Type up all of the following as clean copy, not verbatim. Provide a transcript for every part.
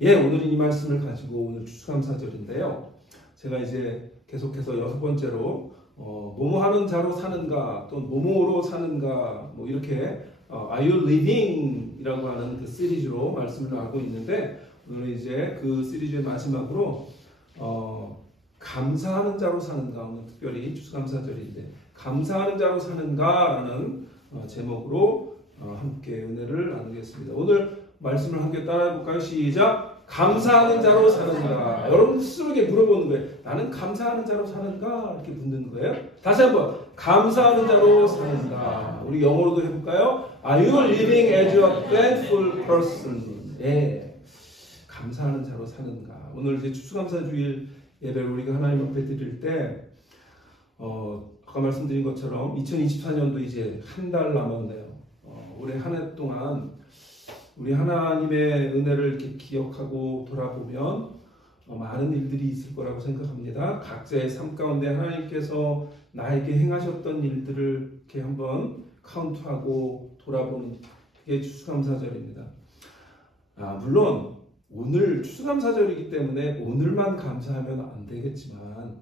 예, 오늘은 이 말씀을 가지고 오늘 추수감사절인데요. 제가 이제 계속해서 6번째로 뭐뭐 하는 자로 사는가 또는 뭐뭐로 사는가 뭐 이렇게 Are you living? 이라고 하는 그 시리즈로 말씀을 하고 있는데 오늘 이제 그 시리즈의 마지막으로 감사하는 자로 사는가, 오늘 특별히 추수감사절인데 감사하는 자로 사는가라는 제목으로 함께 은혜를 나누겠습니다. 오늘 말씀을 함께 따라해볼까요? 시작! 감사하는 자로 사는가. 여러분 스스로에게 물어보는 거예요. 나는 감사하는 자로 사는가? 이렇게 묻는 거예요. 다시 한번 감사하는 자로 사는가. 우리 영어로도 해볼까요? Are you living as a thankful person? 예, 감사하는 자로 사는가. 오늘 이제 추수감사주일 예배를 우리가 하나님 앞에 드릴 때 아까 말씀드린 것처럼 2024년도 이제 한 달 남았네요. 올해 한 해 동안 우리 하나님의 은혜를 이렇게 기억하고 돌아보면 많은 일들이 있을 거라고 생각합니다. 각자의 삶 가운데 하나님께서 나에게 행하셨던 일들을 이렇게 한번 카운트하고 돌아보는 그게 추수감사절입니다. 물론 오늘 추수감사절이기 때문에 오늘만 감사하면 안 되겠지만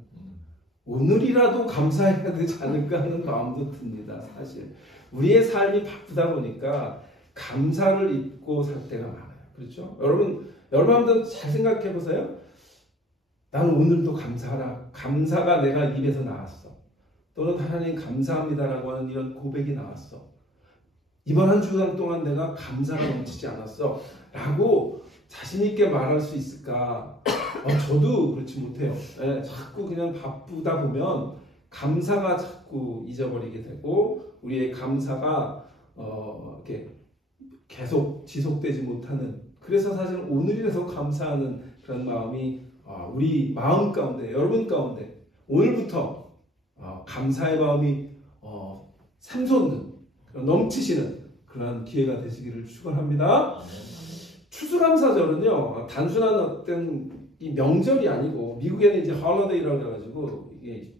오늘이라도 감사해야 되지 않을까 하는 마음도 듭니다. 사실 우리의 삶이 바쁘다 보니까 감사를 잊고 살 때가 많아요. 그렇죠? 여러분 한번 잘 생각해 보세요. 나는 오늘도 감사하라. 감사가 내가 입에서 나왔어. 또는 하나님 감사합니다라고 하는 이런 고백이 나왔어. 이번 한 주간 동안 내가 감사가 넘치지 않았어. 라고 자신 있게 말할 수 있을까? 저도 그렇지 못해요. 자꾸 그냥 바쁘다 보면 감사가 자꾸 잊어버리게 되고 우리의 감사가 이렇게 계속 지속되지 못하는, 그래서 사실 오늘이라서 감사하는 그런 마음이 우리 마음 가운데, 여러분 가운데 오늘부터 감사의 마음이 샘솟는, 넘치시는 그런 기회가 되시기를 축원합니다. 추수감사절은요 단순한 어떤 이 명절이 아니고 미국에는 이제 홀리데이라고 해가지고 이게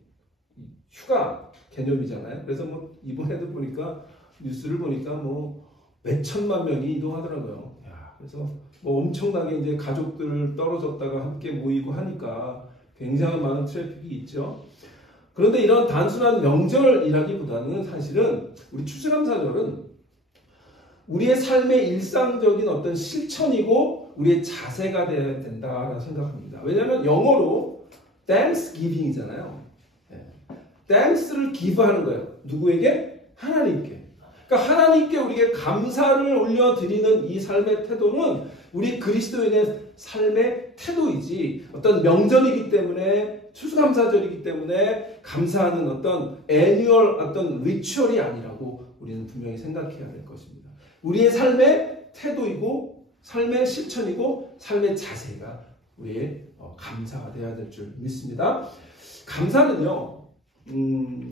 휴가 개념이잖아요. 그래서 뭐 이번에도 보니까 뉴스를 보니까 뭐 몇천만 명이 이동하더라고요. 그래서 뭐 엄청나게 이제 가족들 떨어졌다가 함께 모이고 하니까 굉장히 많은 트래픽이 있죠. 그런데 이런 단순한 명절이라기보다는 사실은 우리 추수감사절은 우리의 삶의 일상적인 어떤 실천이고 우리의 자세가 되어야 된다라고 생각합니다. 왜냐하면 영어로 Thanksgiving이잖아요. Thanks를 give하는 거예요. 누구에게? 하나님께. 그러니까 하나님께 우리에게 감사를 올려드리는 이 삶의 태도는 우리 그리스도인의 삶의 태도이지 어떤 명절이기 때문에 추수감사절이기 때문에 감사하는 어떤 애뉴얼 어떤 리추얼이 아니라고 우리는 분명히 생각해야 될 것입니다. 우리의 삶의 태도이고 삶의 실천이고 삶의 자세가 우리의 감사가 되어야 될 줄 믿습니다. 감사는요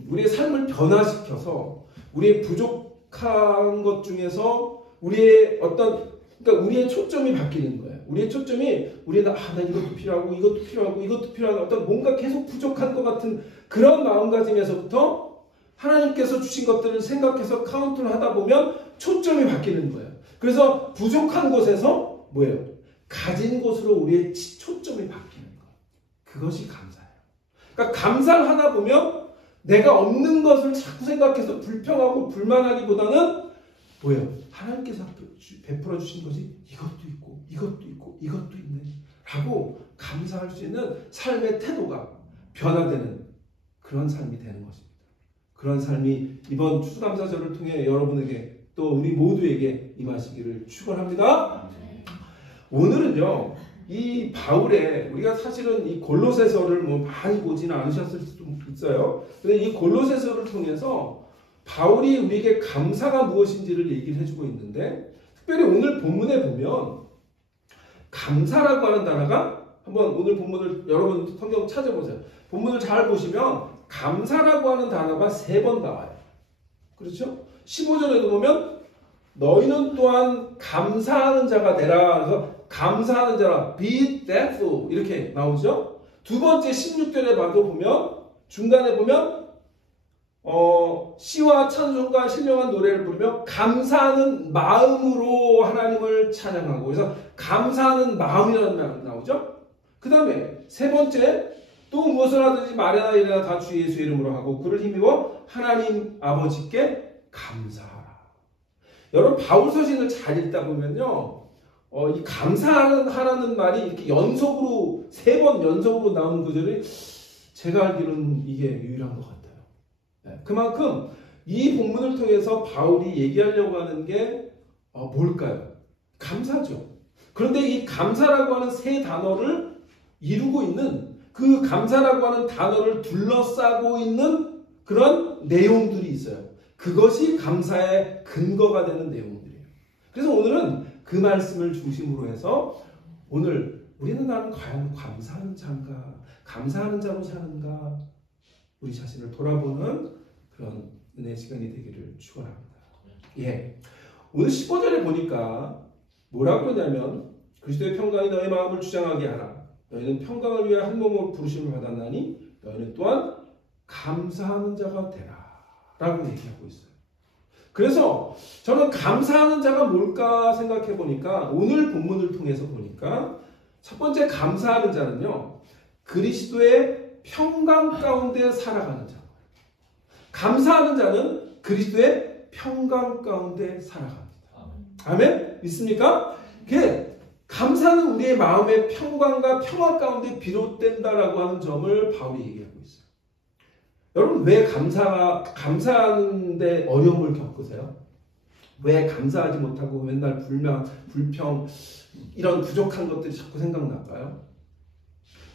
우리의 삶을 변화시켜서 우리의 부족한 것 중에서 우리의 그러니까 우리의 초점이 바뀌는 거예요. 우리의 초점이 난 이것도 필요하고 이것도 필요하고 이것도 필요하고 어떤 뭔가 계속 부족한 것 같은 그런 마음가짐에서부터 하나님께서 주신 것들을 생각해서 카운트를 하다 보면 초점이 바뀌는 거예요. 그래서 부족한 곳에서 뭐예요? 가진 곳으로 우리의 초점이 바뀌는 거예요. 그것이 감사예요. 그러니까 감사를 하다 보면 내가 없는 것을 자꾸 생각해서 불평하고 불만하기보다는 뭐예요? 하나님께서 베풀어 주신 것이 이것도 있고 이것도 있고 이것도 있네 라고 감사할 수 있는 삶의 태도가 변화되는 그런 삶이 되는 것입니다. 그런 삶이 이번 추수감사절을 통해 여러분에게 또 우리 모두에게 임하시기를 축원합니다. 오늘은요 이 바울의, 우리가 사실은 이 골로새서를 뭐 많이 보지는 않으셨을 수도 있어요. 근데 이 골로새서를 통해서 바울이 우리에게 감사가 무엇인지를 얘기를 해주고 있는데, 특별히 오늘 본문에 보면 감사라고 하는 단어가, 한번 오늘 본문을 여러분 성경 찾아보세요. 본문을 잘 보시면 감사라고 하는 단어가 3번 나와요. 그렇죠? 15절에도 보면 너희는 또한 감사하는 자가 되라. 그래서 감사하는 자라, be thankful 이렇게 나오죠. 두 번째 16절에 봐도 보면 중간에 보면 시와 찬송과 신령한 노래를 부르며 감사하는 마음으로 하나님을 찬양하고, 그래서 감사하는 마음이라는 말이 나오죠. 그 다음에 세 번째, 또 무엇을 하든지 말이나 이래나 다 주 예수의 이름으로 하고 그를 힘입어 하나님 아버지께 감사하라. 여러분 바울 서신을 잘 읽다 보면요, 이 감사하라는 말이 이렇게 연속으로 3번 연속으로 나오는 구절이 제가 알기로는 이게 유일한 것 같아요. 그만큼 이 본문을 통해서 바울이 얘기하려고 하는 게 뭘까요? 감사죠. 그런데 이 감사라고 하는 세 단어를 이루고 있는, 그 감사라고 하는 단어를 둘러싸고 있는 그런 내용들이 있어요. 그것이 감사의 근거가 되는 내용들이에요. 그래서 오늘은 그 말씀을 중심으로 해서 오늘 우리는 나는 과연 감사하는 자인가, 감사하는 자로 사는가, 우리 자신을 돌아보는 그런 은혜 시간이 되기를 축원합니다. 예, 오늘 15절에 보니까 뭐라고 그러냐면 그리스도의 평강이 너의 마음을 주장하게 하라. 너희는 평강을 위해 한 몸으로 부르심을 받았나니 너희는 또한 감사하는 자가 되라 라고 얘기하고 있어요. 그래서 저는 감사하는 자가 뭘까 생각해 보니까 오늘 본문을 통해서 보니까 첫 번째 감사하는 자는요, 그리스도의 평강 가운데 살아가는 자. 감사하는 자는 그리스도의 평강 가운데 살아갑니다. 아멘? 믿습니까? 감사는 우리의 마음의 평강과 평화 가운데 비롯된다라고 하는 점을 바울이 얘기하고 있어요. 여러분 왜 감사하는데 어려움을 겪으세요? 왜 감사하지 못하고 맨날 불평 이런 부족한 것들이 자꾸 생각날까요?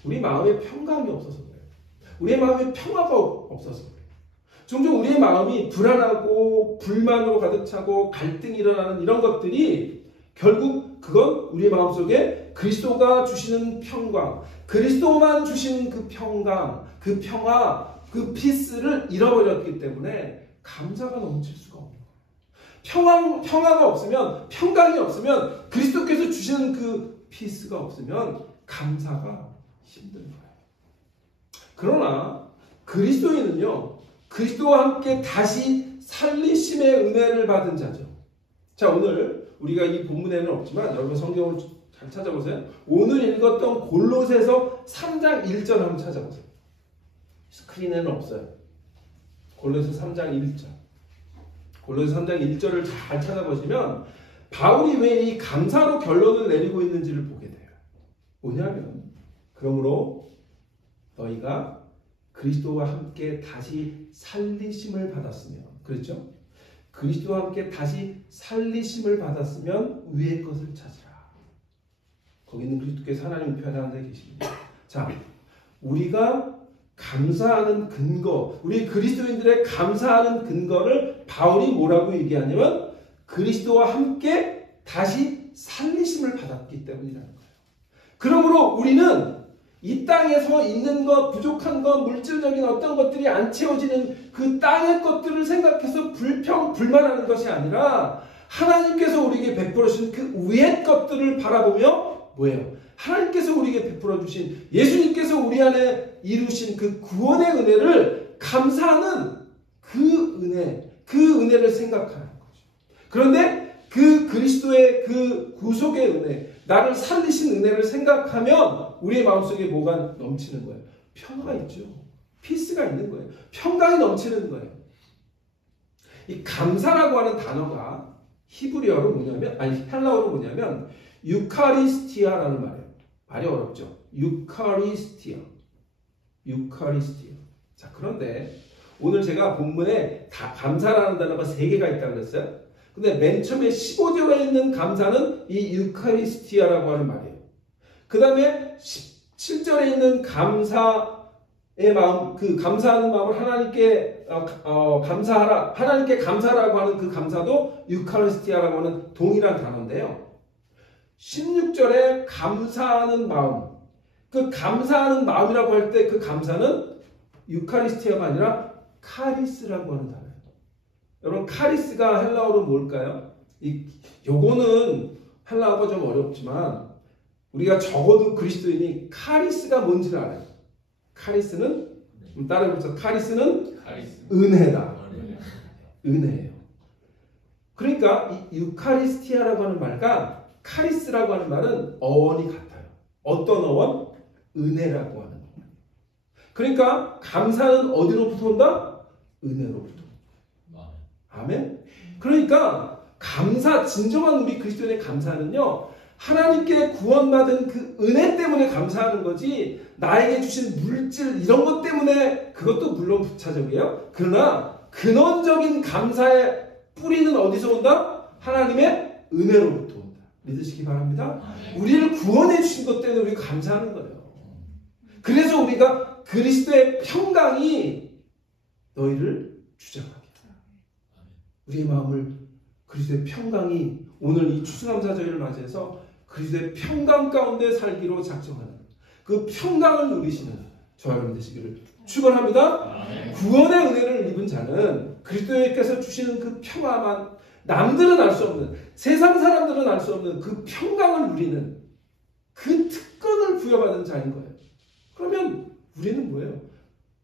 우리 마음에 평강이 없어서 그래요. 우리의 마음에 평화가 없어서 그래요. 종종 우리의 마음이 불안하고 불만으로 가득 차고 갈등이 일어나는 이런 것들이 결국 그건 우리의 마음속에 그리스도가 주시는 평강, 그리스도만 주시는 그 평강, 그 평화, 그 피스를 잃어버렸기 때문에 감사가 넘칠 수가 없는 거예요. 평화가 없으면, 평강이 없으면, 그리스도께서 주시는 그 피스가 없으면 감사가 힘든 거예요. 그러나 그리스도인은요, 그리스도와 함께 다시 살리심의 은혜를 받은 자죠. 자, 오늘 우리가 이 본문에는 없지만 여러분 성경을 잘 찾아보세요. 오늘 읽었던 골로새서 3장 1절 한번 찾아보세요. 스크린에는 없어요. 골로새 3장 1절. 골로새 3장 1절을 잘 찾아보시면 바울이 왜 이 감사로 결론을 내리고 있는지를 보게 돼요. 뭐냐면 그러므로 너희가 그리스도와 함께 다시 살리심을 받았으면, 그렇죠? 그리스도와 함께 다시 살리심을 받았으면 위의 것을 찾으라. 거기는 그리스도께서 하나님 우편에 앉아 계십니다. 자, 우리가 감사하는 근거, 우리 그리스도인들의 감사하는 근거를 바울이 뭐라고 얘기하냐면 그리스도와 함께 다시 살리심을 받았기 때문이라는 거예요. 그러므로 우리는 이 땅에서 있는 것, 부족한 것, 물질적인 어떤 것들이 안 채워지는 그 땅의 것들을 생각해서 불만하는 것이 아니라 하나님께서 우리에게 베풀어 주신 그 위의 것들을 바라보며 뭐예요? 하나님께서 우리에게 베풀어 주신, 예수님께서 우리 안에 이루신 그 구원의 은혜를 감사하는 그 은혜를 생각하는 거죠. 그런데 그 그리스도의 그 구속의 은혜, 나를 살리신 은혜를 생각하면 우리의 마음속에 뭐가 넘치는 거예요? 평화가 있죠. 피스가 있는 거예요. 평강이 넘치는 거예요. 이 감사라고 하는 단어가 히브리어로 뭐냐면, 헬라어로 뭐냐면 유카리스티아라는 말이에요. 말이 어렵죠. 유카리스티아. 자, 그런데 오늘 제가 본문에 다 감사라는 단어가 3개가 있다고 그랬어요. 근데 맨 처음에 15절에 있는 감사는 이 유카리스티아라고 하는 말이에요. 그 다음에 17절에 있는 감사의 마음, 그 감사하는 마음을 하나님께 감사하라, 하나님께 감사라고 하는 그 감사도 유카리스티아라고 하는 동일한 단어인데요. 16절에 감사하는 마음, 그 감사하는 마음이라고 할 때 그 감사는 유카리스티아가 아니라 카리스라고 하는 단어예요. 여러분, 카리스가 헬라어로 뭘까요? 요거는 헬라어가 좀 어렵지만 우리가 적어도 그리스도인이 카리스가 뭔지를 알아요. 카리스는 따라해보자. 카리스는 카리스. 은혜다. 은혜예요. 그러니까 이 유카리스티아라고 하는 말과 카리스라고 하는 말은 어원이 같아요. 어떤 어원? 은혜라고 하는 어원. 그러니까 감사는 어디로부터 온다? 은혜로부터. 아멘. 그러니까 감사, 진정한 우리 그리스도인의 감사는요, 하나님께 구원받은 그 은혜 때문에 감사하는 거지, 나에게 주신 물질 이런 것 때문에, 그것도 물론 부차적이에요. 그러나 근원적인 감사의 뿌리는 어디서 온다? 하나님의 은혜로부터 온다. 믿으시기 바랍니다. 우리를 구원해 주신 것 때문에 우리가 감사하는 거예요. 그래서 우리가 그리스도의 평강이 너희를 주장하게. 우리의 마음을 그리스도의 평강이, 오늘 이 추수감사절을 맞이해서 그리스도의 평강 가운데 살기로 작정하는 그 평강을 누리시는 저와 여러분 되시기를 축원합니다. 구원의 은혜를 입은 자는 그리스도께서 주시는 그 평화만, 남들은 알 수 없는, 세상 사람들은 알 수 없는 그 평강을 누리는 그 특권을 부여받은 자인 거예요. 그러면 우리는 뭐예요?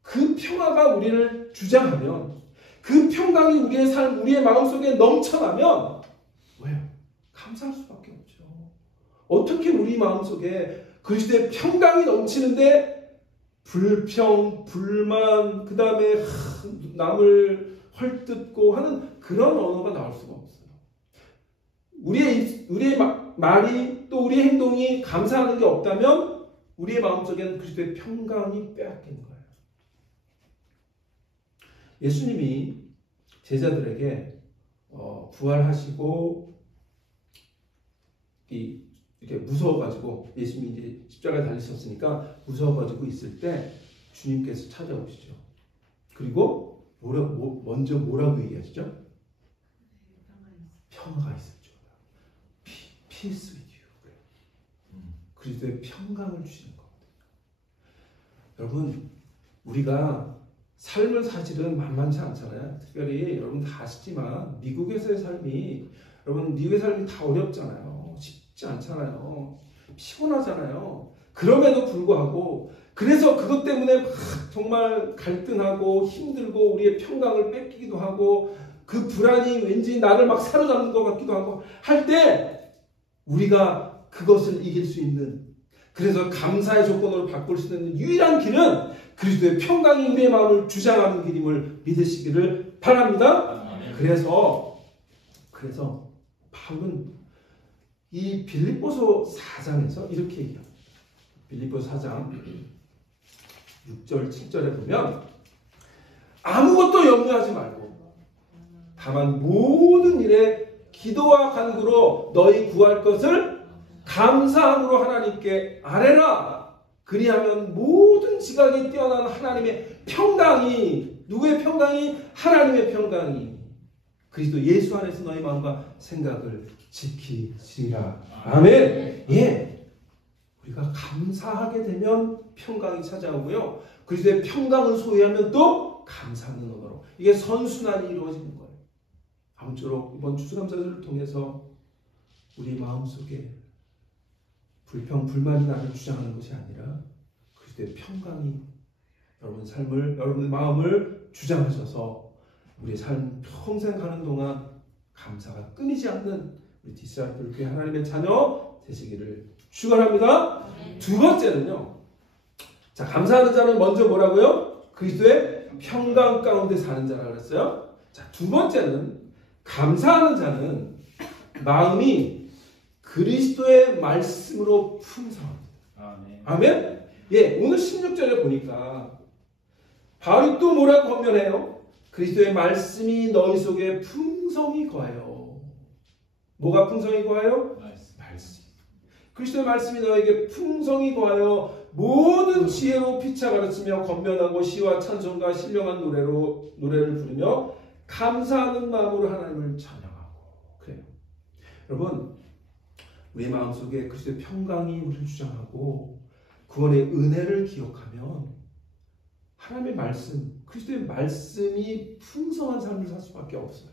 그 평화가 우리를 주장하면, 그 평강이 우리의 삶, 우리의 마음속에 넘쳐나면 뭐예요? 감사할 수밖에 없죠. 어떻게 우리 마음속에 그리스도의 평강이 넘치는데 불평, 불만, 그 다음에 남을 헐뜯고 하는 그런 언어가 나올 수가 없어요. 우리의 말이 또 우리의 행동이 감사하는 게 없다면 우리의 마음속에는 그리스도의 평강이 빼앗긴 거예요. 예수님이 제자들에게 부활하시고 이렇게 무서워가지고, 예수님이 이제 십자가에 달리셨으니까 무서워가지고 있을 때 주님께서 찾아오시죠. 그리고 먼저 뭐라고 얘기하시죠? 평화가 있을지. Peace with you. 그리스도의 평강을 주시는 거거든요. 여러분, 우리가 삶은 사실은 만만치 않잖아요. 특별히 여러분 다 아시지만 미국에서의 삶이, 여러분 미국의 삶이 다 어렵잖아요. 쉽지 않잖아요. 피곤하잖아요. 그럼에도 불구하고, 그래서 그것 때문에 막 정말 갈등하고 힘들고 우리의 평강을 뺏기기도 하고 그 불안이 왠지 나를 막 사로잡는 것 같기도 하고 할 때 우리가 그것을 이길 수 있는, 그래서 감사의 조건으로 바꿀 수 있는 유일한 길은 그리스도의 평강이 우리의 마음을 주장하는 길임을 믿으시기를 바랍니다. 그래서 바울은 이 빌립보서 4장에서 이렇게 얘기합니다. 빌립보서 4장 6절 7절에 보면 아무것도 염려하지 말고 다만 모든 일에 기도와 간구로 너희 구할 것을 감사함으로 하나님께 아뢰라. 그리하면 모든 지각이 뛰어난 하나님의 평강이, 누구의 평강이? 하나님의 평강이 그리스도 예수 안에서 너희 마음과 생각을 지키시리라. 아멘. 예, 우리가 감사하게 되면 평강이 찾아오고요, 그리스도의 평강을 소유하면 또 감사하는 언어로 이게 선순환이 이루어지는 거예요. 아무쪼록 이번 추수감사절을 통해서 우리 마음속에 불평, 불만이 나를 주장하는 것이 아니라 그리스도의 평강이 여러분 삶을, 여러분의 마음을 주장하셔서 우리의 삶 평생 가는 동안 감사가 끊이지 않는 우리 디사이플 교회 하나님의 자녀 되시기를 축원합니다. 두 번째는요. 자, 감사하는 자는 먼저 뭐라고요? 그리스도의 평강 가운데 사는 자라고 그랬어요. 자, 두 번째는 감사하는 자는 마음이 그리스도의 말씀으로 풍성합니다. 아멘? 예, 오늘 16절에 보니까 바울이 또 뭐라고 권면해요? 그리스도의 말씀이 너희 속에 풍성히 거하여. 뭐가 풍성히 거하여? 말씀. 그리스도의 말씀이 너에게 풍성히 거하여 모든 지혜로 피차 가르치며 권면하고 시와 찬송과 신령한 노래를 부르며 감사하는 마음으로 하나님을 찬양하고. 그래요. 여러분, 우리의 마음속에 그리스도의 평강이 우리를 주장하고 구원의 은혜를 기억하면 하나님의 말씀, 그리스도의 말씀이 풍성한 삶을 살 수밖에 없어요.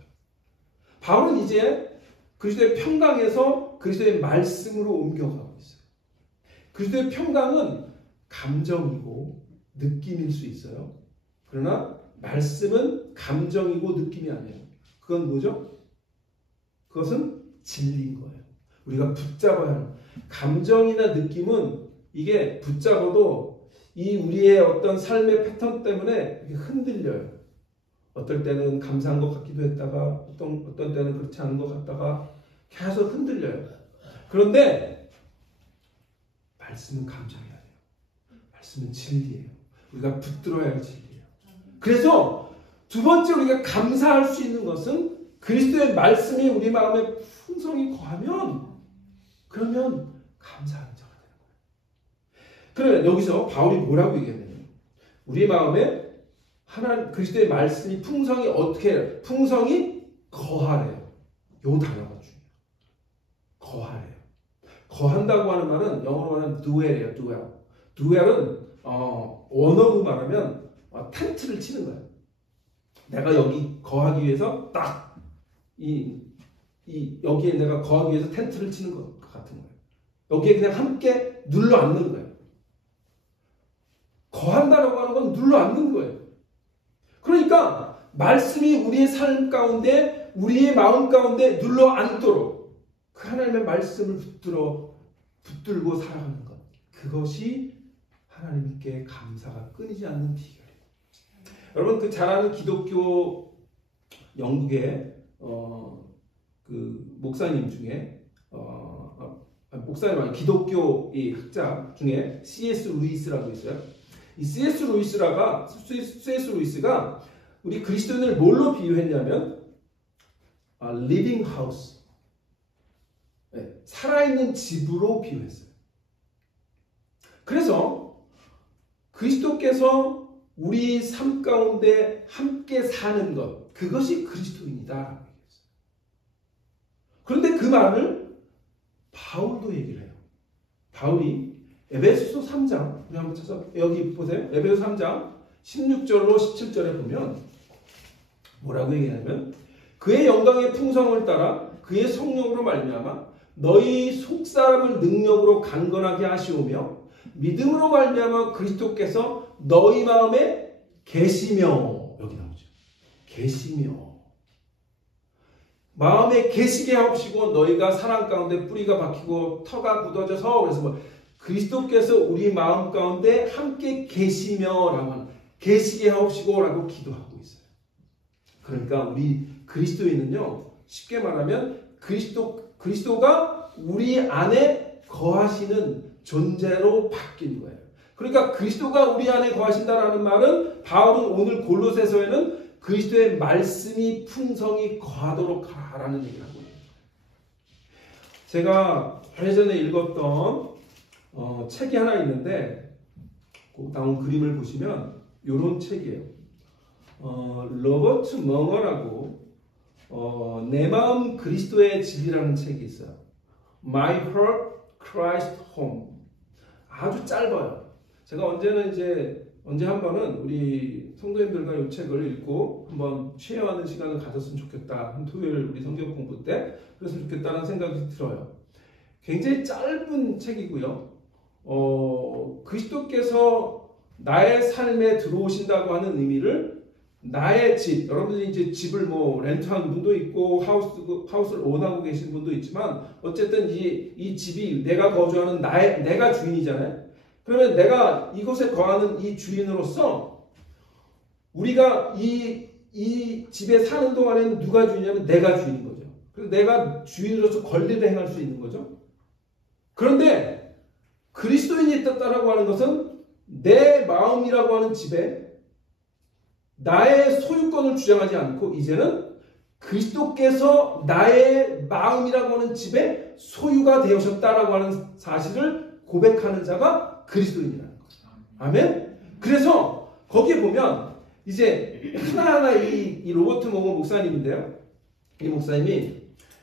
바울은 이제 그리스도의 평강에서 그리스도의 말씀으로 옮겨가고 있어요. 그리스도의 평강은 감정이고 느낌일 수 있어요. 그러나 말씀은 감정이고 느낌이 아니에요. 그건 뭐죠? 그것은 진리인 거예요. 우리가 붙잡아야 하는 감정이나 느낌은 이게 붙잡아도 이 우리의 어떤 삶의 패턴 때문에 흔들려요. 어떨 때는 감사한 것 같기도 했다가 어떤 때는 그렇지 않은 것 같다가 계속 흔들려요. 그런데 말씀은 감정이 아니에요. 말씀은 진리예요. 우리가 붙들어야 할 진리예요. 그래서 두 번째 우리가 감사할 수 있는 것은 그리스도의 말씀이 우리 마음에 풍성히 거하면 그러면 감사하는 자가 되는 거예요. 그러면 여기서 바울이 뭐라고 얘기했냐면 우리 마음에 그리스도의 말씀이 풍성히 어떻게 해요? 풍성히 거하래요. 요 단어가 중요해요. 거하래요. 거한다고 하는 말은 영어로 말하면 dwell이에요. dwell은 원어로 말하면 텐트를 치는 거예요. 내가 여기 거하기 위해서 딱 여기에 내가 거하기 위해서 텐트를 치는 것 같은 거예요. 여기에 그냥 함께 눌러 앉는 거예요. 거한다라고 하는 건 눌러 앉는 거예요. 그러니까 말씀이 우리의 삶 가운데 우리의 마음 가운데 눌러 앉도록 그 하나님의 말씀을 붙들고 살아가는 것, 그것이 하나님께 감사가 끊이지 않는 비결이에요. 여러분 그 잘 아는 기독교 영국의 그 목사님 중에 목사님 아니 기독교 이 학자 중에 C.S. 루이스라고 있어요. 이 C.S. 루이스가 우리 그리스도인을 뭘로 비유했냐면 living house, 살아있는 집으로 비유했어요. 그래서 그리스도께서 우리 삶 가운데 함께 사는 것, 그것이 그리스도인이다. 그런데 그 말을 바울도 얘기를 해요. 바울이 에베소서 3장, 우리 한번 찾아서 여기 보세요. 에베소서 3장 16절로 17절에 보면 뭐라고 얘기하냐면 그의 영광의 풍성을 따라 그의 성령으로 말미암아 너희 속사람을 능력으로 강건하게 하시오며 믿음으로 말미암아 그리스도께서 너희 마음에 계시며, 여기 나오죠. 계시며 마음에 계시게 하옵시고 너희가 사랑 가운데 뿌리가 박히고 터가 굳어져서, 그래서 뭐 그리스도께서 우리 마음 가운데 함께 계시며 라고 하는, 계시게 하옵시고 라고 기도하고 있어요. 그러니까 우리 그리스도인은요, 쉽게 말하면 그리스도가 우리 안에 거하시는 존재로 바뀐 거예요. 그러니까 그리스도가 우리 안에 거하신다라는 말은 바울은 오늘 골로새서에는 그리스도의 말씀이 풍성히 거하도록 하라는 얘기를 하고 있어요. 제가 오래전에 읽었던 책이 하나 있는데 꼭 나온 그림을 보시면 이런 책이에요. 로버트 멍어라고 내 마음 그리스도의 집이라는 책이 있어요. My Heart Christ Home. 아주 짧아요. 제가 언제 한 번은 우리 성도님들과 이 책을 읽고 한번 취해하는 시간을 가졌으면 좋겠다. 한 토요일 우리 성경 공부 때 그랬으면 좋겠다는 생각이 들어요. 굉장히 짧은 책이고요. 그리스도께서 나의 삶에 들어오신다고 하는 의미를 나의 집, 여러분들이 이제 집을 뭐 렌트하는 분도 있고 하우스를 오너하고 계신 분도 있지만 어쨌든 이 집이 내가 거주하는 내가 주인이잖아요. 그러면 내가 이곳에 거하는 이 주인으로서 우리가 이 집에 사는 동안에는 누가 주인이냐면 내가 주인인 거죠. 그래서 내가 주인으로서 권리를 행할 수 있는 거죠. 그런데 그리스도인이 있다라고 하는 것은 내 마음이라고 하는 집에 나의 소유권을 주장하지 않고 이제는 그리스도께서 나의 마음이라고 하는 집에 소유가 되셨다라고 하는 사실을 고백하는 자가 그리스도인이라는 거예요. 아멘? 그래서 거기에 보면 이제 하나하나 이 로버트 멍어 목사님인데요. 이 목사님이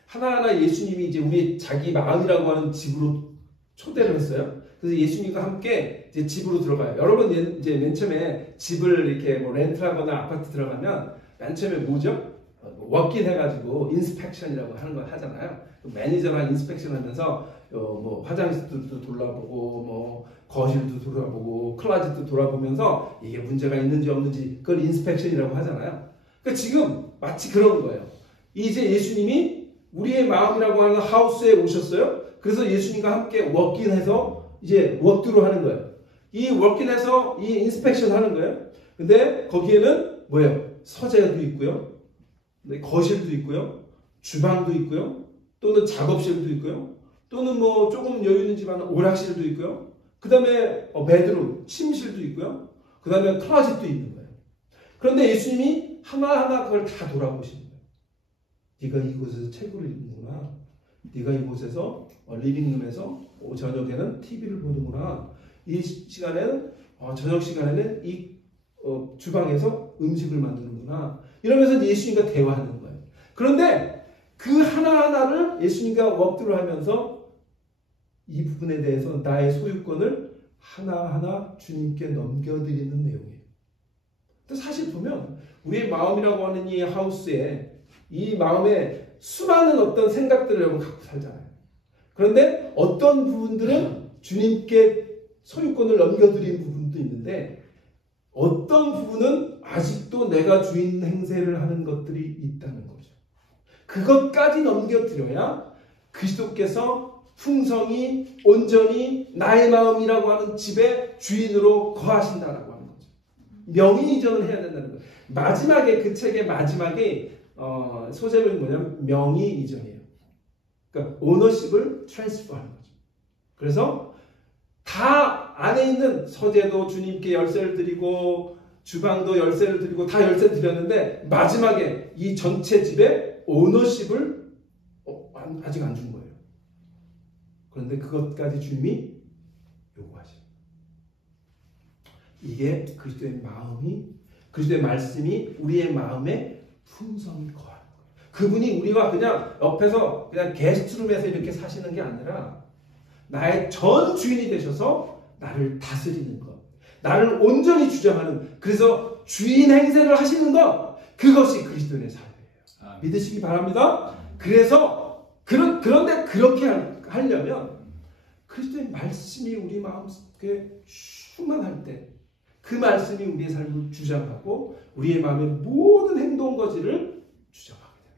하나하나 예수님이 이제 우리 자기 마음이라고 하는 집으로 초대를 했어요. 그래서 예수님과 함께 이제 집으로 들어가요. 여러분 이제 맨 처음에 집을 이렇게 뭐 렌트하거나 아파트 들어가면 맨 처음에 뭐죠? 워킹 해가지고 인스펙션이라고 하는 걸 하잖아요. 매니저랑 인스펙션 하면서 뭐 화장실도 돌아보고 뭐 거실도 돌아보고 클라짓도 돌아보면서 이게 문제가 있는지 없는지 그걸 인스펙션이라고 하잖아요. 그러니까 지금 마치 그런 거예요. 이제 예수님이 우리의 마음이라고 하는 하우스에 오셨어요. 그래서 예수님과 함께 워킹해서 이제 워크로 하는 거예요. 이 워킹해서 이 인스펙션 하는 거예요. 근데 거기에는 뭐예요? 서재도 있고요. 거실도 있고요. 주방도 있고요. 또는 작업실도 있고요. 또는 뭐 조금 여유 있는 집안은 오락실도 있고요. 그 다음에 베드룸, 침실도 있고요. 그 다음에 클로짓도 있는 거예요. 그런데 예수님이 하나하나 그걸 다 돌아보시는 거예요. 네가 이곳에서 책을 읽는구나. 네가 이곳에서 리빙룸에서 저녁에는 TV를 보는구나. 이 시간에는 저녁 시간에는 이 주방에서 음식을 만드는구나. 이러면서 예수님과 대화하는 거예요. 그런데 그 하나하나를 예수님과 워크를 하면서 이 부분에 대해서 나의 소유권을 하나하나 주님께 넘겨드리는 내용이에요. 근데 사실 보면 우리의 마음이라고 하는 이 하우스에 이 마음에 수많은 어떤 생각들을 여러분 갖고 살잖아요. 그런데 어떤 부분들은 주님께 소유권을 넘겨드린 부분도 있는데 어떤 부분은 아직도 내가 주인 행세를 하는 것들이 있다는 거죠. 그것까지 넘겨드려야 그리스도께서 풍성히 온전히 나의 마음이라고 하는 집의 주인으로 거하신다라고 하는 거죠. 명의 이전을 해야 된다는 거예요. 마지막에 그 책의 마지막에 소제목이 뭐냐면 명의 이전이에요. 그러니까 오너십을 트랜스퍼하는 거죠. 그래서 다 안에 있는 서재도 주님께 열쇠를 드리고 주방도 열쇠를 드리고 다 열쇠 드렸는데 마지막에 이 전체 집의 오너십을 아직 안 준 거예요. 그런데 그것까지 주님이 요구하셔요. 이게 그리스도의 마음이 그리스도의 말씀이 우리의 마음에 풍성히 거하는 거예요. 그분이 우리와 그냥 옆에서 그냥 게스트룸에서 이렇게 사시는 게 아니라 나의 전 주인이 되셔서 나를 다스리는 것, 나를 온전히 주장하는, 그래서 주인 행세를 하시는 것, 그것이 그리스도의 삶이에요. 믿으시기 바랍니다. 그래서 그런데 그렇게 하려면 그리스도의 말씀이 우리 마음속에 충만할 때 그 말씀이 우리의 삶을 주장하고 우리의 마음의 모든 행동 거지를 주장하게 돼요.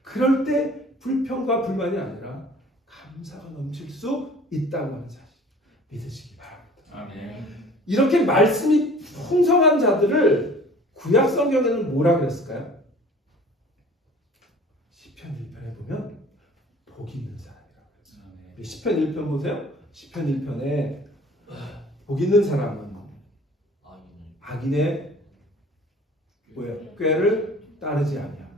그럴 때 불평과 불만이 아니라 감사가 넘칠 수 있다고 하는 사실 믿으시기 바랍니다. 아멘. 이렇게 말씀이 풍성한 자들을 구약 성경에는 뭐라 그랬을까요? 시편 1편에 보면 복 있는 사람이라고 그랬어요. 시편 1편 보세요. 시편 1편에 복 있는 사람은 악인의 꾀를 따르지 아니하며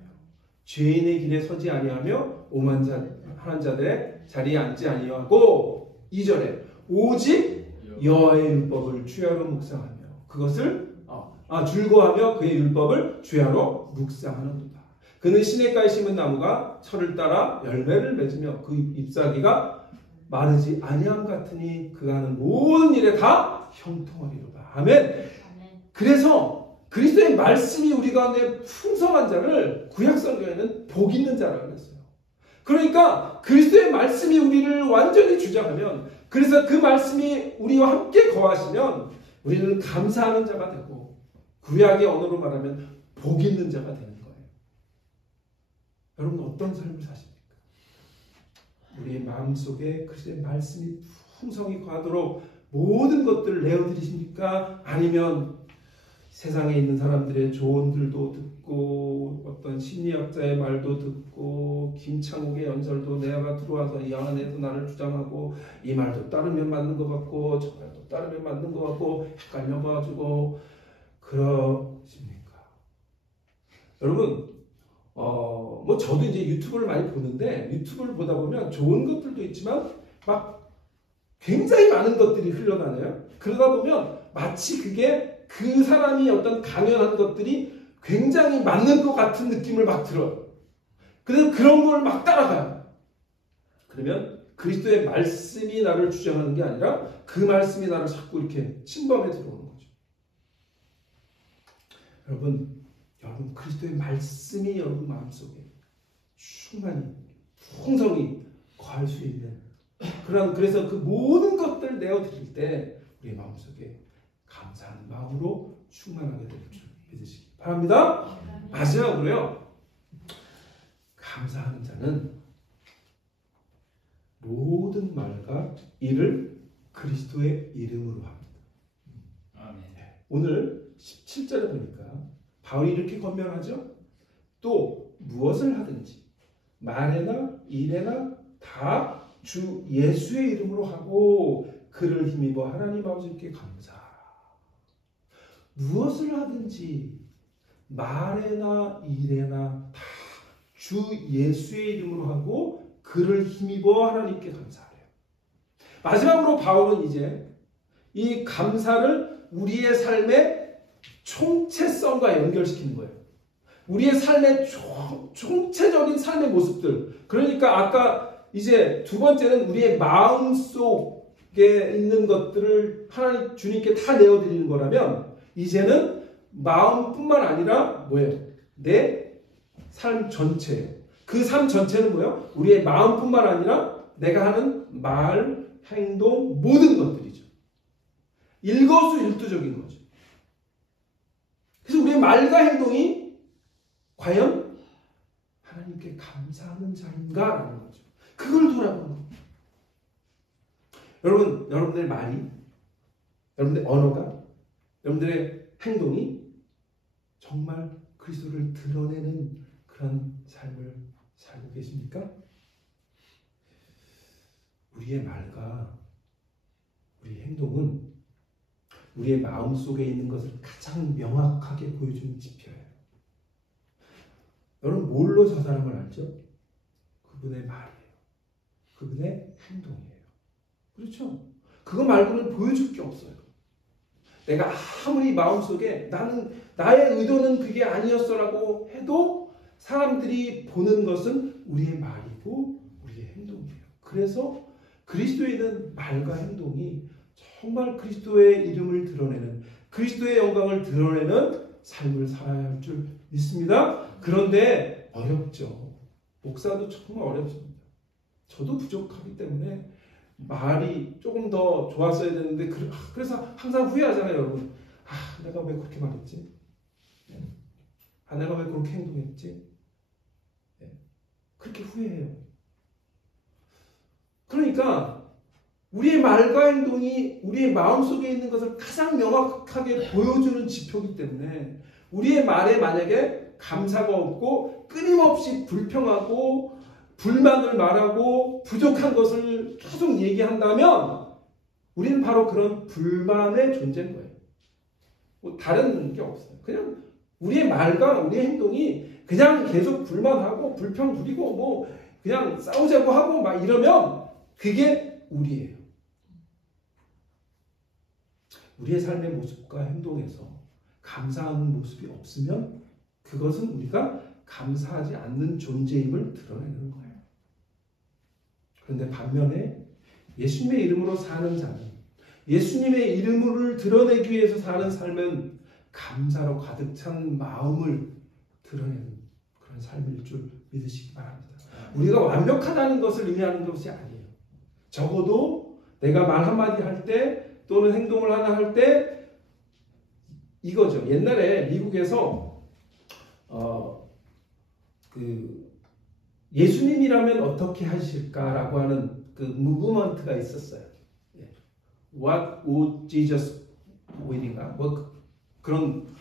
죄인의 길에 서지 아니하며 오만한 자들의 자리에 앉지 아니하고 2절에 오직 여호와의 율법을 주야로 묵상하며 그것을 즐거워하며 그의 율법을 주야로 묵상하는도다. 그는 시냇가에 심은 나무가 철을 따라 열매를 맺으며 그 잎사귀가 마르지 아니함 같으니 그가 하는 모든 일에 다 형통하리로다. 아멘. 그래서 그리스도의 말씀이 우리 가운데 풍성한 자를 구약 성경에는 복 있는 자라고 했어요. 그러니까 그리스도의 말씀이 우리를 완전히 주장하면, 그래서 그 말씀이 우리와 함께 거하시면 우리는 감사하는 자가 되고 구약의 언어로 말하면 복 있는 자가 되는 거예요. 여러분 어떤 삶을 사십니까? 우리의 마음속에 그리스도의 말씀이 풍성히 거하도록 모든 것들을 내어드리십니까? 아니면 세상에 있는 사람들의 조언들도 듣고 어떤 심리학자의 말도 듣고 김창욱의 연설도 내가 들어와서 이 안에서 나를 주장하고 이 말도 따르면 맞는 것 같고 저 말도 따르면 맞는 것 같고 헷갈려가지고 그러십니까? 여러분 뭐 저도 이제 유튜브를 많이 보는데 유튜브를 보다 보면 좋은 것들도 있지만 막 굉장히 많은 것들이 흘러다녀요. 그러다 보면 마치 그게 그 사람이 어떤 강연한 것들이 굉장히 맞는 것 같은 느낌을 막 들어요. 그래서 그런 걸 막 따라가요. 그러면 그리스도의 말씀이 나를 주장하는 게 아니라 그 말씀이 나를 자꾸 이렇게 침범해 들어오는 거죠. 여러분 그리스도의 말씀이 여러분 마음속에 충만히 풍성히 거할 수 있는 그래서 그 모든 것들 내어드릴 때 우리의 마음속에 감사하는 마음으로 충만하게 될 줄 믿으시기 바랍니다. 마지막으로요. 감사하는 자는 모든 말과 일을 그리스도의 이름으로 합니다. 오늘 17절에 보니까 바울이 이렇게 권면하죠. 또 무엇을 하든지 말에나 일에나 다 주 예수의 이름으로 하고 그를 힘입어 하나님 아버지께 감사하라. 무엇을 하든지 말에나 일에나 다 주 예수의 이름으로 하고 그를 힘입어 하나님께 감사하래요. 마지막으로 바울은 이제 이 감사를 우리의 삶의 총체성과 연결시키는 거예요. 우리의 삶의 총체적인 삶의 모습들. 그러니까 아까 이제 두 번째는 우리의 마음 속에 있는 것들을 하나님 주님께 다 내어드리는 거라면 이제는 마음뿐만 아니라 뭐예요? 내 삶 전체예요. 그 삶 전체는 뭐예요? 우리의 마음뿐만 아니라 내가 하는 말, 행동, 모든 것들이죠. 일거수일투족인 거죠. 그래서 우리의 말과 행동이 과연 하나님께 감사하는 자인가라는 거죠. 그걸 돌아보는 겁니다. 여러분, 여러분들의 말이, 여러분들의 언어가, 여러분들의 행동이 정말 그리스도를 드러내는 그런 삶을 살고 계십니까? 우리의 말과 우리의 행동은 우리의 마음속에 있는 것을 가장 명확하게 보여주는 지표예요. 여러분 뭘로 저 사람을 알죠? 그분의 말이에요. 그분의 행동이에요. 그렇죠? 그거 말고는 보여줄 게 없어요. 내가 아무리 마음속에 나의 의도는 그게 아니었어라고 해도 사람들이 보는 것은 우리의 말이고 우리의 행동이에요. 그래서 그리스도에 있는 말과 행동이 정말 그리스도의 이름을 드러내는, 그리스도의 영광을 드러내는 삶을 살아야 할 줄 믿습니다. 그런데 어렵죠. 목사도 정말 어렵습니다. 저도 부족하기 때문에 말이 조금 더 좋았어야 되는데 그래서 항상 후회하잖아요, 여러분. 내가 왜 그렇게 말했지? 내가 왜 그렇게 행동했지? 그렇게 후회해요. 그러니까 우리의 말과 행동이 우리의 마음속에 있는 것을 가장 명확하게 보여주는 지표이기 때문에 우리의 말에 만약에 감사가 없고 끊임없이 불평하고 불만을 말하고 부족한 것을 계속 얘기한다면 우리는 바로 그런 불만의 존재인 거예요. 뭐 다른 게 없어요. 그냥 우리의 말과 우리의 행동이 그냥 계속 불만하고 불평 부리고 뭐 그냥 싸우자고 하고 막 이러면 그게 우리예요. 우리의 삶의 모습과 행동에서 감사하는 모습이 없으면 그것은 우리가 감사하지 않는 존재임을 드러내는 거예요. 그런데 반면에 예수님의 이름으로 사는 자는, 예수님의 이름을 드러내기 위해서 사는 삶은 감사로 가득 찬 마음을 드러내는 그런 삶일 줄 믿으시기 바랍니다. 우리가 완벽하다는 것을 의미하는 것이 아니에요. 적어도 내가 말 한마디 할 때 또는 행동을 하나 할 때 이거죠. 옛날에 미국에서 예수님이라면 어떻게 하실까라고 하는 그 무브먼트가 있었어요. What would Jesus will인가? 뭐 그런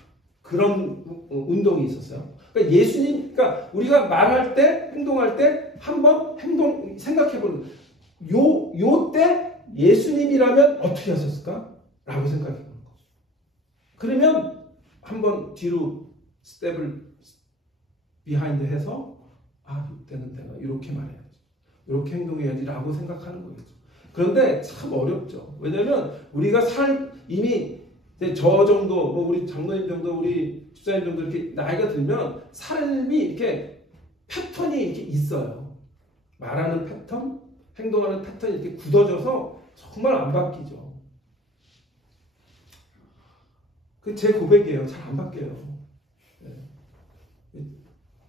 운동이 있었어요. 그러니까 우리가 말할 때, 행동할 때 한번 생각해보는 요 때 예수님이라면 어떻게 하셨을까? 라고 생각해보는 거죠. 그러면 한번 뒤로 스텝을 비하인드 해서 이때는 내가 이렇게 말해야지, 이렇게 행동해야지 라고 생각하는 거겠죠. 그런데 참 어렵죠. 왜냐하면 우리가 이미 저 정도, 뭐 우리 장로님 정도, 우리 집사님 정도 이렇게 나이가 들면 삶이 이렇게 패턴이 이렇게 있어요. 말하는 패턴, 행동하는 패턴이 이렇게 굳어져서 정말 안 바뀌죠. 그 제 고백이에요. 잘 안 바뀌어요.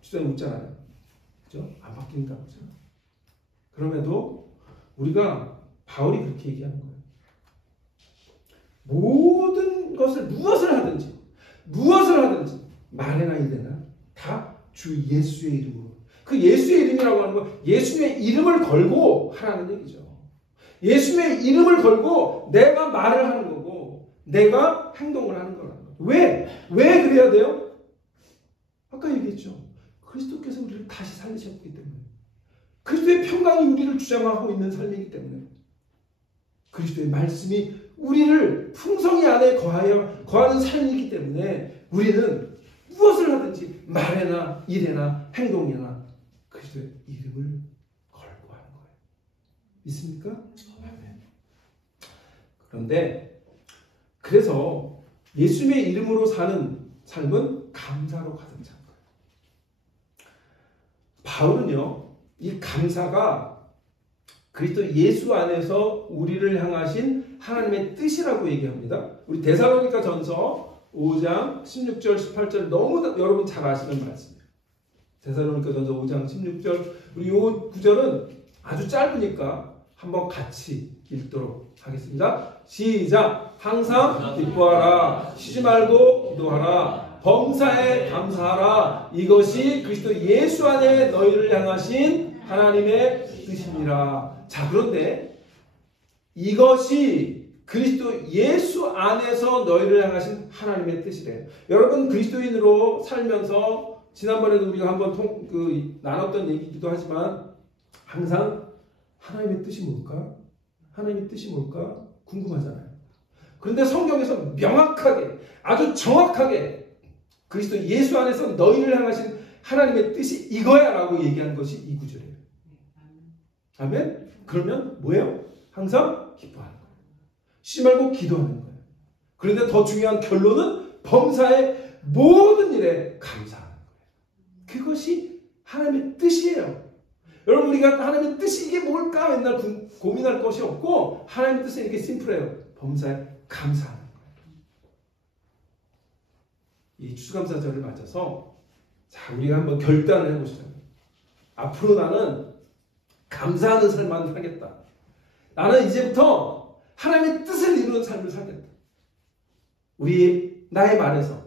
집사님 웃잖아요. 그죠? 안 바뀐다. 그죠? 그럼에도 우리가 바울이 그렇게 얘기하는 거예요. 모든 것을 무엇을 하든지 말이나 이래나 다 주 예수의 이름으로. 그 예수의 이름이라고 하는 건 예수의 이름을 걸고 하라는 얘기죠. 예수의 이름을 걸고 내가 말을 하는 거고 내가 행동을 하는 거라는 거예요. 왜 그래야 돼요? 아까 얘기했죠. 그리스도께서 우리를 다시 살리셨기 때문에. 그리스도의 평강이 우리를 주장하고 있는 삶이기 때문에. 그리스도의 말씀이 우리를 풍성히 안에 거하는 삶이기 때문에 우리는 무엇을 하든지 말에나 일에나 행동이나 그리스도의 이름을 걸고 하는 거예요. 있습니까? 그런데 그래서 예수님의 이름으로 사는 삶은 감사로 가득 찬 거예요. 바울은요, 이 감사가 그리스도 예수 안에서 우리를 향하신 하나님의 뜻이라고 얘기합니다. 우리 데살로니가 전서 5장 16절 18절 너무 여러분 잘 아시는 말씀이에요. 데살로니가 전서 5장 16절 우리 이 구절은 아주 짧으니까 한번 같이 읽도록 하겠습니다. 시작! 항상 기뻐하라. 쉬지 말고 기도하라. 범사에 감사하라. 이것이 그리스도 예수 안에 너희를 향하신 하나님의 뜻이니라. 자, 그런데 이것이 그리스도 예수 안에서 너희를 향하신 하나님의 뜻이래요. 여러분 그리스도인으로 살면서 지난번에도 우리가 한번 나눴던 얘기기도 하지만 항상 하나님의 뜻이 뭘까? 하나님의 뜻이 뭘까? 궁금하잖아요. 그런데 성경에서 명확하게 아주 정확하게 그리스도 예수 안에서 너희를 향하신 하나님의 뜻이 이거야 라고 얘기한 것이 이 구절이에요. 아멘? 그러면 뭐예요? 항상 기뻐하는 거예요. 쉬지 말고 기도하는 거예요. 그런데 더 중요한 결론은 범사의 모든 일에 감사하는 거예요. 그것이 하나님의 뜻이에요. 여러분 우리가 하나님의 뜻이 이게 뭘까 맨날 고민할 것이 없고 하나님의 뜻은 이렇게 심플해요. 범사에 감사하는 거예요. 이 추수감사절을 맞아서 자 우리가 한번 결단을 해보시죠. 앞으로 나는 감사하는 삶만 하겠다. 나는 이제부터 하나님의 뜻을 이루는 삶을 살겠다. 나의 말에서,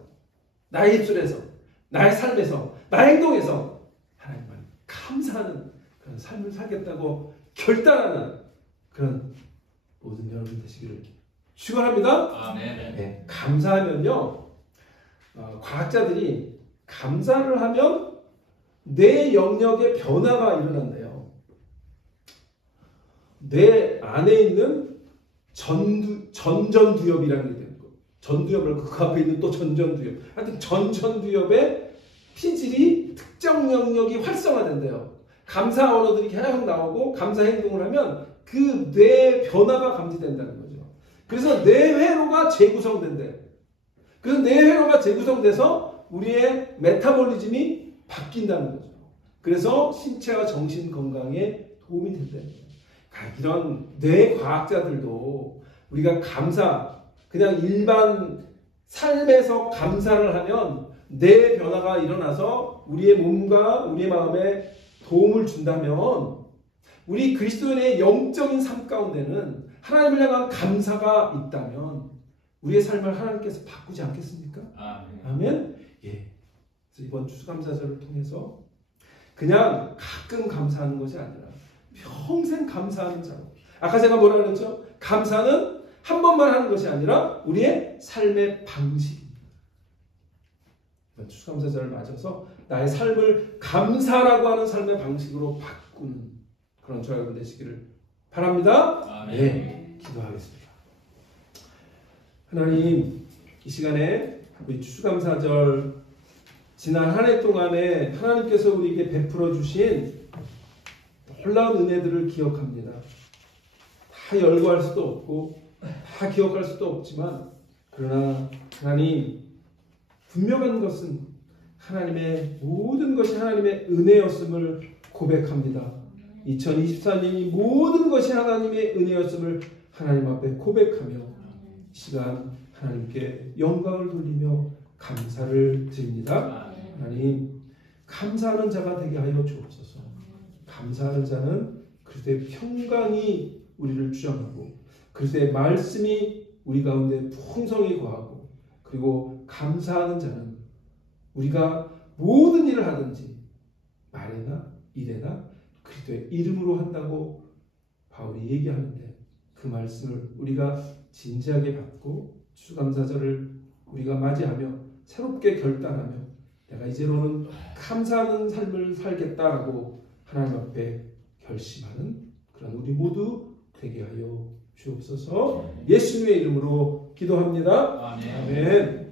나의 입술에서, 나의 삶에서, 나의 행동에서 하나님만 감사하는 그런 삶을 살겠다고 결단하는 그런 모든 여러분 되시기를 축원합니다. 네, 감사하면요, 과학자들이 감사를 하면 뇌 영역의 변화가 일어난대요. 뇌 안에 있는 전전두엽이라는 게 되는 거예요. 전두엽을 그 앞에 있는 또 전전두엽. 하여튼 전전두엽의 피질이 특정 영역이 활성화된대요. 감사 언어들이 계속 나오고 감사 행동을 하면 그 뇌 변화가 감지된다는 거죠. 그래서 뇌회로가 재구성된대요. 그래서 뇌회로가 재구성돼서 우리의 메타볼리즘이 바뀐다는 거죠. 그래서 신체와 정신 건강에 도움이 된다는 거예요. 이런 뇌과학자들도 우리가 그냥 일반 삶에서 감사를 하면 뇌 변화가 일어나서 우리의 몸과 우리의 마음에 도움을 준다면 우리 그리스도인의 영적인 삶 가운데는 하나님을 향한 감사가 있다면 우리의 삶을 하나님께서 바꾸지 않겠습니까? 아멘? 예. 그래서 이번 추수감사절을 통해서 그냥 가끔 감사하는 것이 아니라 평생 감사하는 자로. 아까 제가 뭐라 그랬죠? 감사는 한 번만 하는 것이 아니라 우리의 삶의 방식입니다. 추수감사절을 맞아서 나의 삶을 감사라고 하는 삶의 방식으로 바꾸는 그런 저와 여러분 되시기를 바랍니다. 네, 기도하겠습니다. 하나님, 이 시간에 우리 추수감사절 지난 한 해 동안에 하나님께서 우리에게 베풀어 주신 놀라운 은혜들을 기억합니다. 다 열거할 수도 없고 다 기억할 수도 없지만 그러나 하나님 분명한 것은 하나님의 모든 것이 하나님의 은혜였음을 고백합니다. 2024년이 모든 것이 하나님의 은혜였음을 하나님 앞에 고백하며 이 시간 하나님께 영광을 돌리며 감사를 드립니다. 하나님 감사하는 자가 되게 하여 주옵소서. 감사하는 자는 그리스도의 평강이 우리를 주장하고 그리스도의 말씀이 우리 가운데 풍성히 거하고 그리고 감사하는 자는 우리가 모든 일을 하든지 말이나 일에나 그리스도의 이름으로 한다고 바울이 얘기하는데 그 말씀을 우리가 진지하게 받고 추수감사절을 우리가 맞이하며 새롭게 결단하며 내가 이제로는 감사하는 삶을 살겠다라고 하나님 앞에 결심하는 그런 우리 모두 되게 하여 주옵소서. 예수님의 이름으로 기도합니다. 아멘. 아멘.